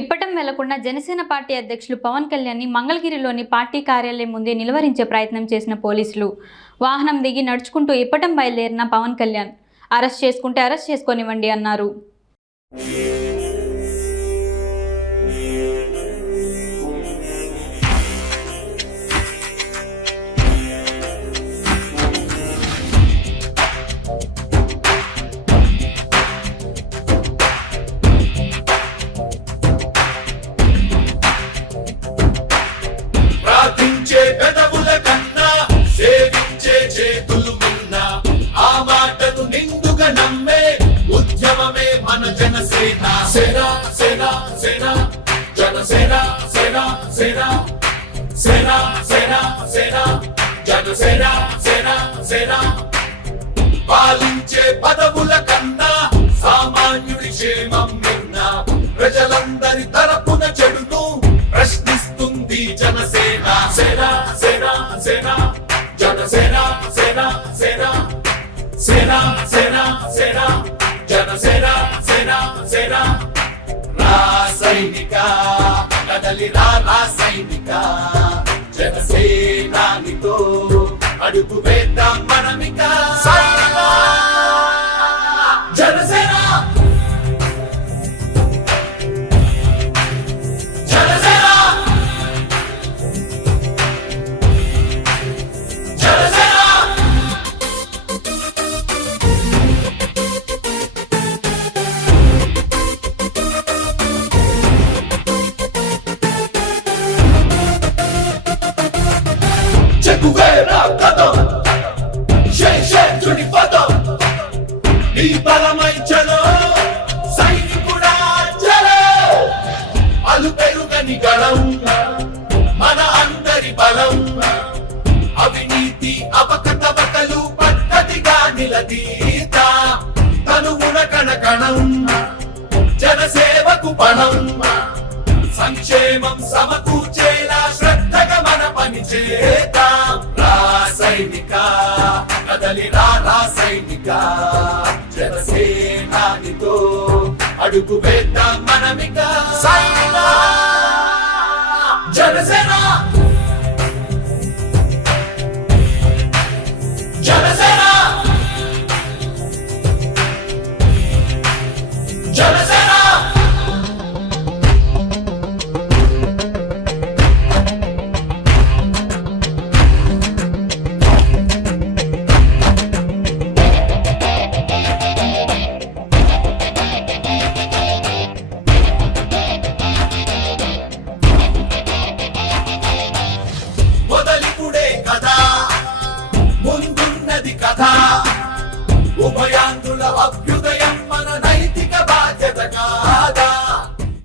ఇప్పటం వెళ్లకుండా జనసేన పార్టీ అధ్యక్షులు పవన్ కళ్యాణ్ని మంగళగిరిలోని పార్టీ కార్యాలయం ముందే నిలువరించే ప్రయత్నం చేసిన పోలీసులు వాహనం దిగి నడుచుకుంటూ ఇప్పటం బయలుదేరిన పవన్ కళ్యాణ్ అరెస్ట్ చేసుకుంటే అరెస్ట్ చేసుకోనివ్వండి అన్నారు. పెదవుల కన్నా సేవించే చేతులు మిన్న ఆ మాటను నిండుగా నమ్మే ఉద్యమమే మన జనసేన. సేన సేన సేన జనసేన సేన సేన సేన సేన సేన జనసేన సేన సేన. పాలించే పదవుల కన్నా సామాన్యుడి క్షేమం మిన్న ప్రజలందరి తరపున చెడును ప్రశ్నిస్తుంది జనసేన. సేన సేన సేన జనసేన సేన సేన సేన సేన సేన జనసేన సేన సేన. రాసైనిక కదలి రాసైనిక జనసేనానితో అడుగు వేద్దాం మనమిక. జనసేన చెక్కువేరా కదం శేషుడి పదం నీ బలమై చలో సైనికుడా చలో. అలు పెరుగని గళం మన అందరి బలం అవినీతి అపకతవకలు పద్ధతిగా నిలదీత తనువున కణకణం జనసేవకు పణం సంక్షేమం సమకూర్చేలా శ్రద్ధగా మన పని చేద్దాం. రాసైనిక కదలి రాసైనిక జనసేనానితో అడుగు వేద్దాం.